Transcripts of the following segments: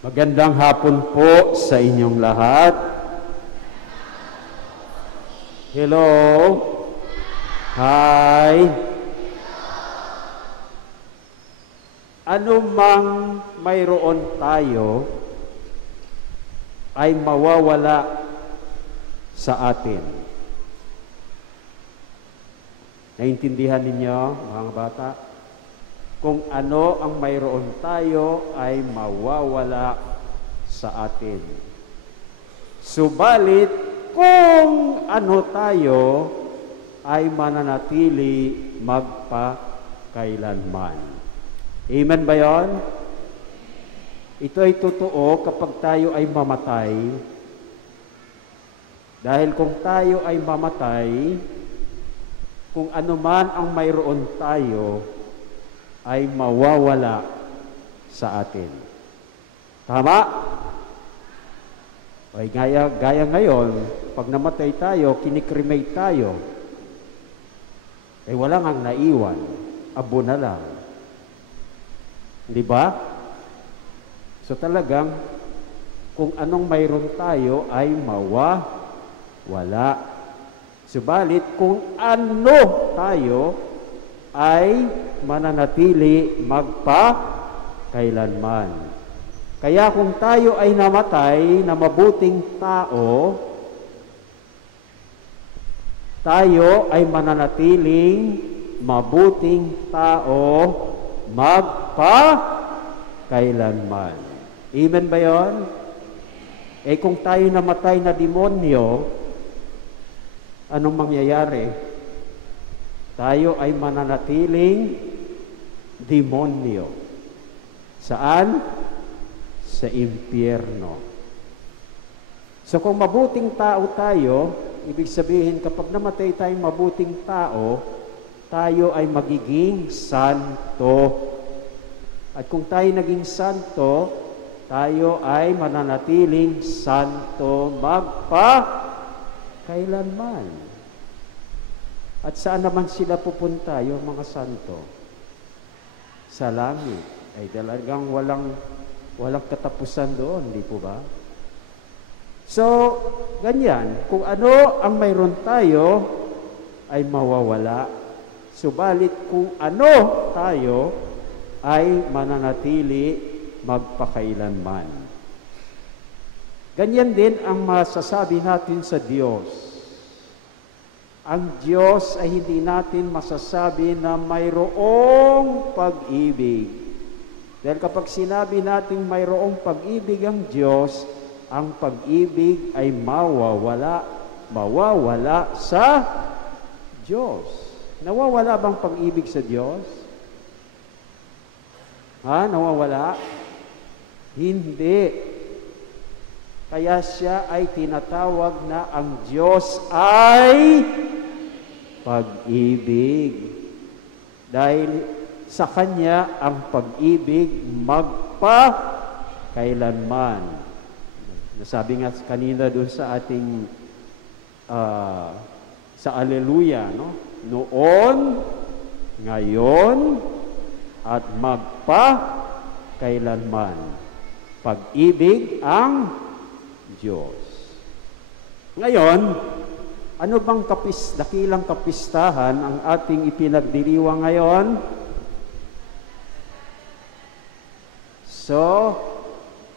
Magandang hapon po sa inyong lahat. Hello. Hi. Ano mang mayroon tayo ay mawawala sa atin. Naintindihan ninyo, mga bata? Kung ano ang mayroon tayo ay mawawala sa atin. Subalit, kung ano tayo ay mananatili magpakailanman. Amen ba yun? Ito ay totoo kapag tayo ay mamatay. Dahil kung tayo ay mamatay, kung ano man ang mayroon tayo, ay mawawala sa atin. Tama? Ay gaya ngayon, pag namatay tayo, kinikremate tayo. Eh wala ngang naiwan, abo na lang. Di ba? So talagang, kung anong mayroon tayo ay mawawala. Subalit, kung ano tayo ay mananatili magpakailanman. Kaya kung tayo ay namatay na mabuting tao, tayo ay mananatiling mabuting tao magpakailanman. Amen ba yun? Eh kung tayo namatay na demonyo, anong mangyayari? Tayo ay mananatiling demonyo. Saan? Sa impyerno. So kung mabuting tao tayo, ibig sabihin kapag namatay tayong mabuting tao, tayo ay magiging santo. At kung tayo naging santo, tayo ay mananatiling santo magpakailanman. At saan naman sila pupunta, yung mga santo? Sa langit. Ay talagang walang katapusan doon, di po ba? So, ganyan. Kung ano ang mayroon tayo, ay mawawala. Subalit kung ano tayo, ay mananatili magpakailanman. Ganyan din ang masasabi natin sa Diyos. Ang Diyos ay hindi natin masasabi na mayroong pag-ibig. Dahil kapag sinabi natin mayroong pag-ibig ang Diyos, ang pag-ibig ay mawawala sa Diyos. Nawawala bang pag-ibig sa Diyos? Nawawala? Hindi. Kaya siya ay tinatawag na ang Diyos ay pag-ibig. Dahil sa Kanya ang pag-ibig magpakailanman. Nasabi nga kanina doon sa ating sa Alleluia, no? Noon, ngayon, at magpakailanman. Pag-ibig ang Diyos. Ngayon, ano bang dakilang kapistahan ang ating ipinagdiriwang ngayon? So,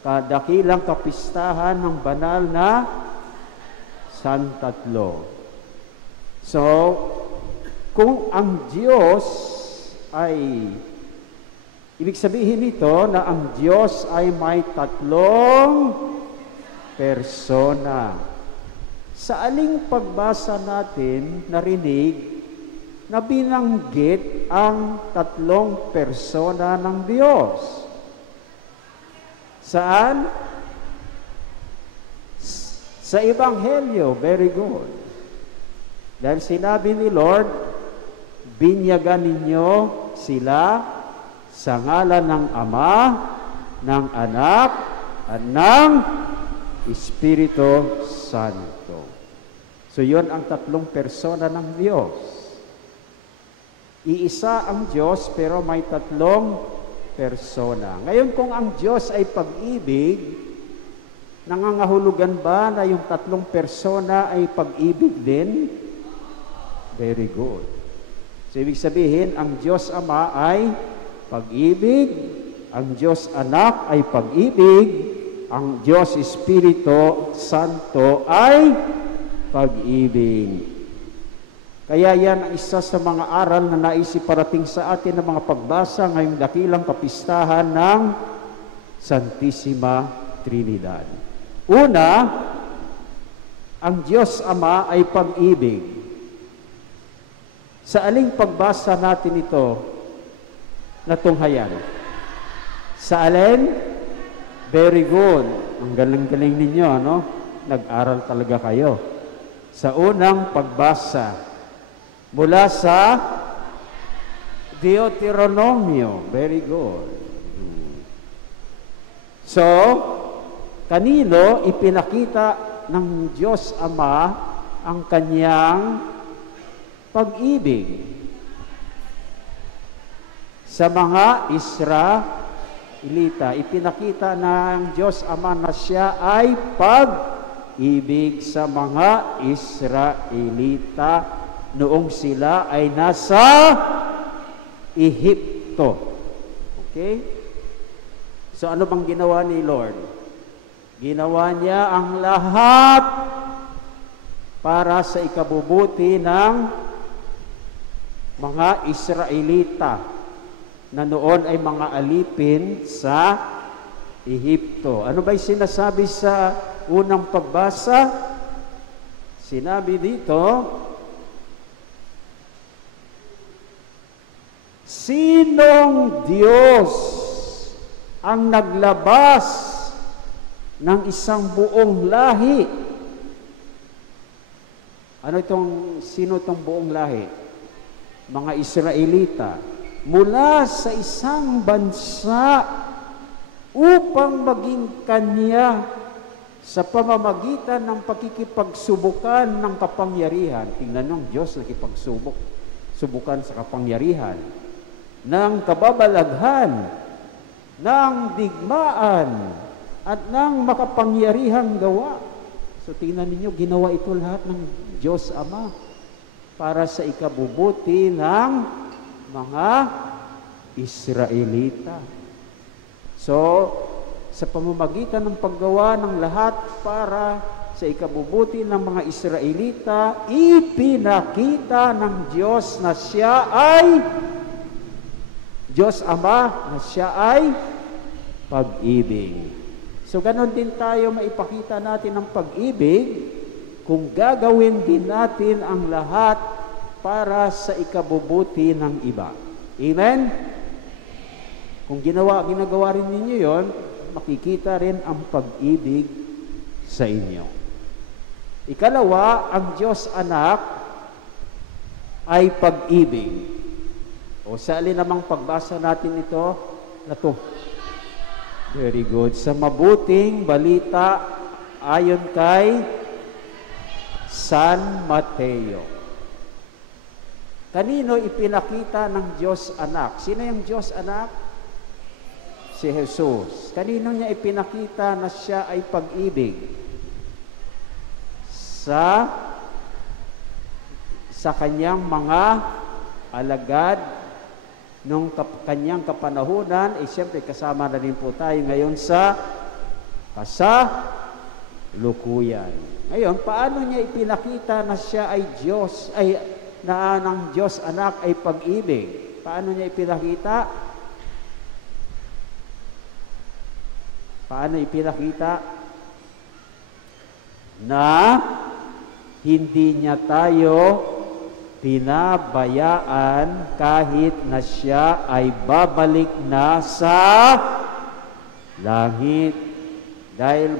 dakilang kapistahan ng banal na Santatlo. So, kung ang Diyos ay, ibig sabihin nito na ang Diyos ay may tatlong persona. Sa aling pagbasa natin, narinig na binanggit ang tatlong persona ng Diyos. Saan? Sa Ebanghelyo. Very good. Dahil sinabi ni Lord, binyagan ninyo sila sa ngalan ng Ama, ng Anak, at ng Espiritu Santo. So yun ang tatlong persona ng Diyos. Iisa ang Diyos pero may tatlong persona. Ngayon, kung ang Diyos ay pag-ibig, nangangahulugan ba na yung tatlong persona ay pag-ibig din? Very good. So, ibig sabihin, ang Diyos Ama ay pag-ibig, ang Diyos Anak ay pag-ibig, ang Diyos Espiritu Santo ay pag-ibig. Kaya yan ang isa sa mga aral na naisip parating sa atin ng mga pagbasa ngayong dakilang kapistahan ng Santissima Trinidad. Una, ang Diyos Ama ay pag-ibig. Sa aling pagbasa natin ito natunghayan? Sa alin? Very good. Ang galing-galing ninyo, no? Nag-aral talaga kayo. Sa unang pagbasa, mula sa Deuteronomio. Very good. So, kanino ipinakita ng Diyos Ama ang kanyang pag-ibig? Sa mga Israelita, ipinakita ng Diyos Ama na siya ay pag-ibig sa mga Israelita noong sila ay nasa Ehipto. Okay? So ano bang ginawa ni Lord? Ginawa niya ang lahat para sa ikabubuti ng mga Israelita na noon ay mga alipin sa Ehipto. Ano ba'y sinasabi sa unang pagbasa? Sinabi dito, sinong Diyos ang naglabas ng isang buong lahi? Sino itong buong lahi? Mga Israelita. Mula sa isang bansa upang maging kanya sa pamamagitan ng pakikipagsubukan ng kapangyarihan. Tingnan nyo, Diyos subukan sa kapangyarihan, ng kababalaghan, ng digmaan, at ng makapangyarihang gawa. So tingnan ninyo, ginawa ito lahat ng Diyos Ama para sa ikabubuti ng mga Israelita. So, sa pamamagitan ng paggawa ng lahat para sa ikabubuti ng mga Israelita, ipinakita ng Diyos na siya ay Diyos Ama, na siya ay pag-ibig. So, ganon din tayo maipakita natin ang pag-ibig kung gagawin din natin ang lahat para sa ikabubuti ng iba. Amen? Kung ginagawa rin ninyo yon, makikita rin ang pag-ibig sa inyo. Ikalawa, ang Diyos Anak ay pag-ibig. O sa alin namang pagbasa natin ito, na to. Very good. Sa mabuting balita ayon kay San Mateo. Kanino ipinakita ng Diyos Anak? Sino yung Diyos Anak? Si Jesus. Kanino niya ipinakita na siya ay pag-ibig? Sa kanyang mga alagad nung kanyang kapanahunan, siyempre kasama na rin po tayo ngayon sa kasalukuyan. Ngayon, paano niya ipinakita na siya ay Diyos, na ng Diyos Anak ay pag-ibig? Paano niya ipinakita? Paano ipinakita? Na hindi niya tayo pinabayaan kahit na siya ay babalik na sa langit. Dahil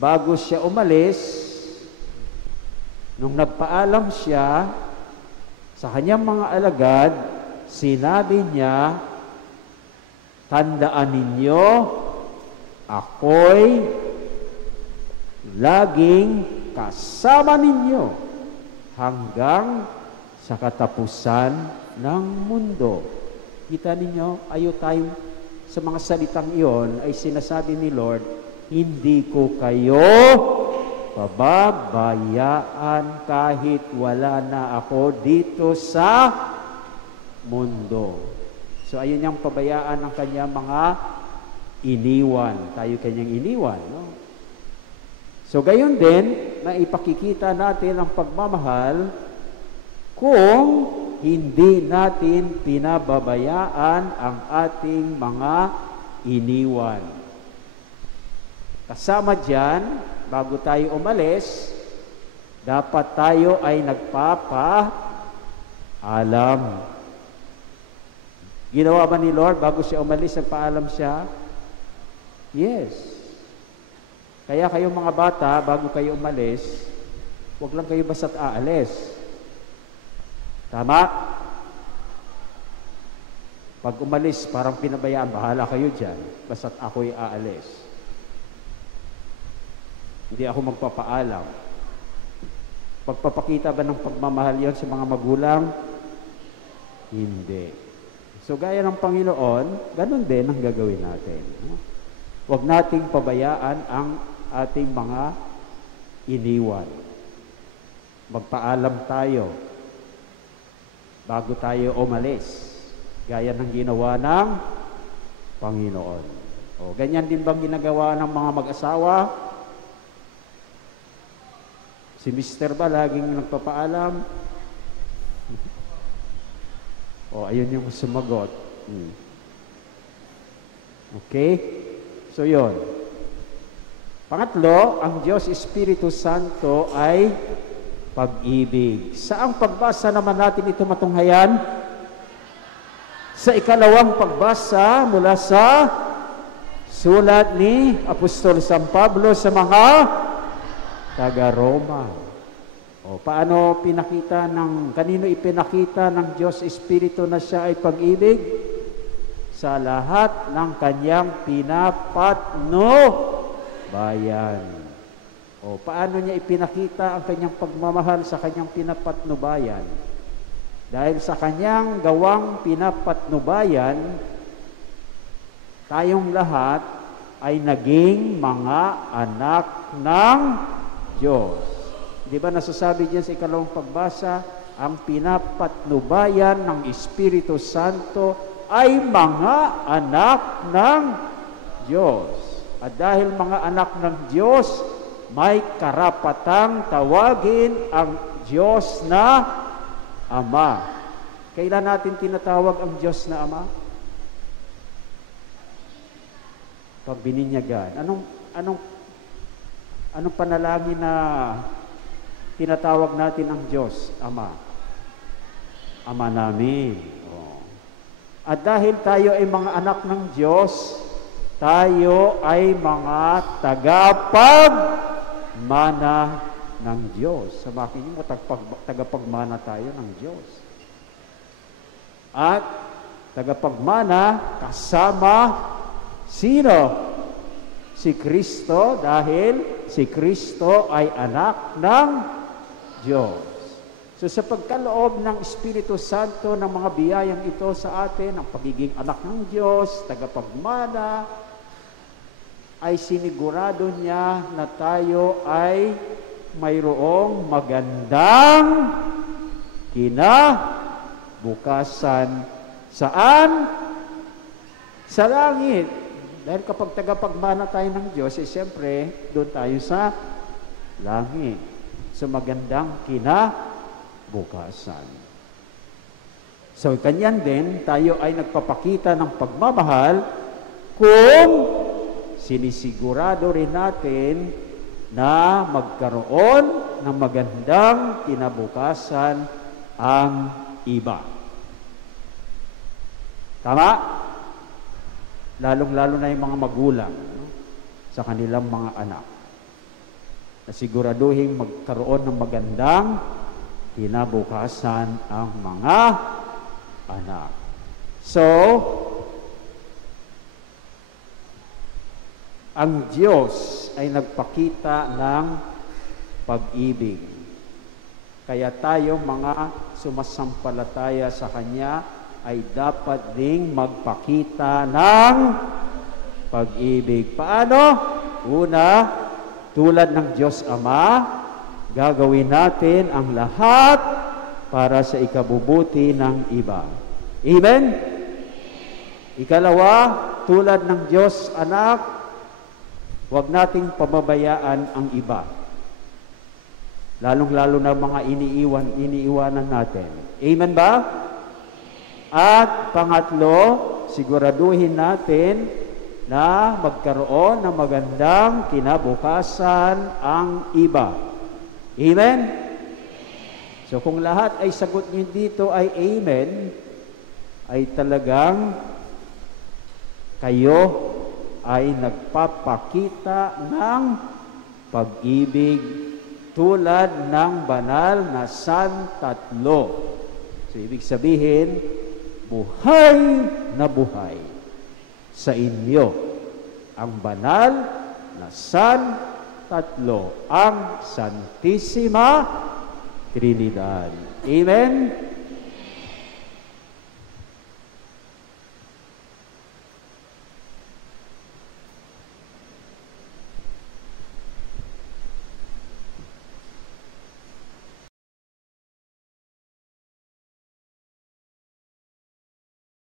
bago siya umalis, nung nagpaalam siya sa kanyang mga alagad, sinabi niya, tandaan ninyo, ako'y laging kasama ninyo hanggang sa katapusan ng mundo. Kita ninyo, ayaw tayo sa mga salitang iyon ay sinasabi ni Lord, hindi ko kayo pababayaan kahit wala na ako dito sa mundo. So ayun yung pabayaan ng kanya mga iniwan. Tayo kanyang iniwan. No? So gayon din, maipakikita natin ang pagmamahal kung hindi natin pinababayaan ang ating mga iniwan. Kasama dyan, bago tayo umalis, dapat tayo ay nagpapaalam. Ginawa ba ni Lord bago siya umalis, nagpaalam siya? Yes. Kaya kayong mga bata, bago kayo umalis, huwag lang kayo basta't aalis. Tama? Pag umalis, parang pinabayaan, bahala kayo dyan, basta't ako'y aalis. Hindi ako magpapaalam. Pagpapakita ba ng pagmamahal yon sa mga magulang? Hindi. So gaya ng Panginoon, ganun din ang gagawin natin. Huwag nating pabayaan ang ating mga iniwan. Magpaalam tayo bago tayo umalis. Gaya ng ginawa ng Panginoon. O, ganyan din bang ginagawa ng mga mag-asawa? Si Mr. ba laging nagpapaalam? O, ayun yung sumagot. Okay? So, yun. Pangatlo, ang Diyos Espiritu Santo ay pag-ibig. Saang pagbasa naman natin ito matunghayan? Sa ikalawang pagbasa mula sa sulat ni Apostol San Pablo sa mga taga-Roma. O, paano pinakita kanino ipinakita ng Diyos Espiritu na siya ay pag-ibig? Sa lahat ng kanyang pinapatnubayan. O, paano niya ipinakita ang kanyang pagmamahal sa kanyang pinapatnubayan? Dahil sa kanyang gawang pinapatnubayan, tayong lahat ay naging mga anak ng Diyos. Di ba nasasabi diyan sa ikalawang pagbasa, ang pinapatnubayan ng Espiritu Santo ay mga anak ng Diyos. At dahil mga anak ng Diyos, may karapatang tawagin ang Diyos na Ama. Kailan natin tinatawag ang Diyos na Ama? Pag bininyagan. Anong panalangin na tinatawag natin ang Diyos, Ama? Ama namin. Oh. At dahil tayo ay mga anak ng Diyos, tayo ay mga tagapagmana ng Diyos. Sa makin yung tagapagmana tayo ng Diyos. At tagapagmana kasama sino? Si Kristo, dahil si Kristo ay anak ng Diyos. So sa pagkaloob ng Espiritu Santo ng mga biyayang ito sa atin, ang pagiging anak ng Diyos, tagapagmana, ay sinigurado niya na tayo ay mayroong magandang kinabukasan. Saan? Sa langit. Dahil kapag tagapagmana tayo ng Diyos, siyempre, doon tayo sa langit. Sa magandang kinabukasan. So, kanyan din, tayo ay nagpapakita ng pagmamahal kung sinisigurado rin natin na magkaroon ng magandang kinabukasan ang iba. Tama? Lalong-lalo na yung mga magulang, no? Sa kanilang mga anak. Na siguraduhin magkaroon ng magandang kinabukasan ang mga anak. So, ang Diyos ay nagpakita ng pag-ibig. Kaya tayo mga sumasampalataya sa Kanya ay dapat ding magpakita ng pag-ibig. Paano? Una, tulad ng Diyos Ama, gagawin natin ang lahat para sa ikabubuti ng iba. Amen? Ikalawa, tulad ng Diyos Anak, huwag nating pababayaan ang iba. Lalong-lalo na mga iniiwanan natin. Amen ba? At pangatlo, siguraduhin natin na magkaroon ng magandang kinabukasan ang iba. Amen? So kung lahat ay sagot niyo dito ay amen, ay talagang kayo ay nagpapakita ng pag-ibig tulad ng banal na Santatlo. So ibig sabihin, buhay na buhay sa inyo ang banal na Santatlo, ang Santissima Trinidad. Amen?